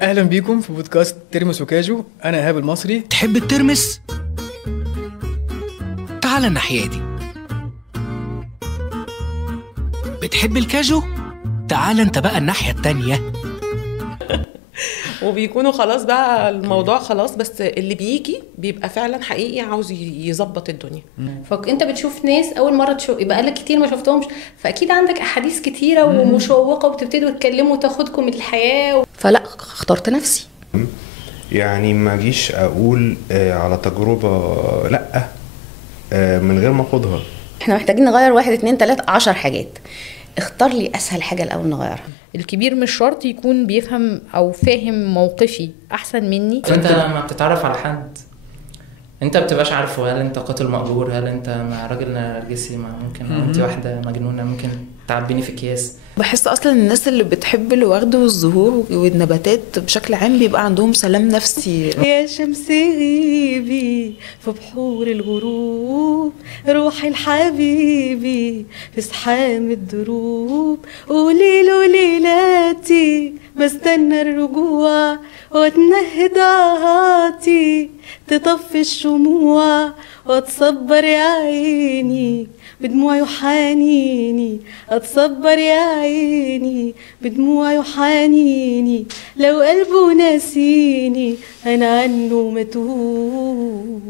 اهلا بيكم في بودكاست ترمس وكاجو. انا ايهاب المصري. تحب الترمس؟ تعال الناحية دي. بتحب الكاجو؟ تعال انت بقى الناحية التانية. وبيكونوا خلاص بقى الموضوع خلاص، بس اللي بيجي بيبقى فعلا حقيقي عاوز يظبط الدنيا. فانت بتشوف ناس اول مره تشوف، يبقى لك كتير ما شفتهمش، فاكيد عندك احاديث كتيره ومشوقه وبتبتدوا تتكلموا وتاخدكم الحياه فلا اخترت نفسي. يعني ما جيش اقول على تجربة لا من غير ما اخدها. احنا محتاجين نغير 1 2 3 10 حاجات. اختار لي اسهل حاجه الاول نغيرها. الكبير مش شرط يكون بيفهم او فاهم موقفي احسن مني. انت لما بتتعرف على حد انت بتبقاش عارفه، هل انت قاتل مأجور، هل انت مع راجل نرجسي، ممكن انت واحده مجنونه ممكن تعبيني في اكياس. بحس اصلا الناس اللي بتحب الورد والزهور والنباتات بشكل عام بيبقى عندهم سلام نفسي. يا شمس غيبي في بحور الغروب، روحي الحبيبي في سحام الدروب، قولي له ليلاتي بستنى الرجوع واتنهد عهاتي تطفي الشموع واتصبر يا عيني بدموعي وحنيني، اتصبر يا عيني بدموعي وحنيني، لو قلبه ناسيني انا عنه متوه.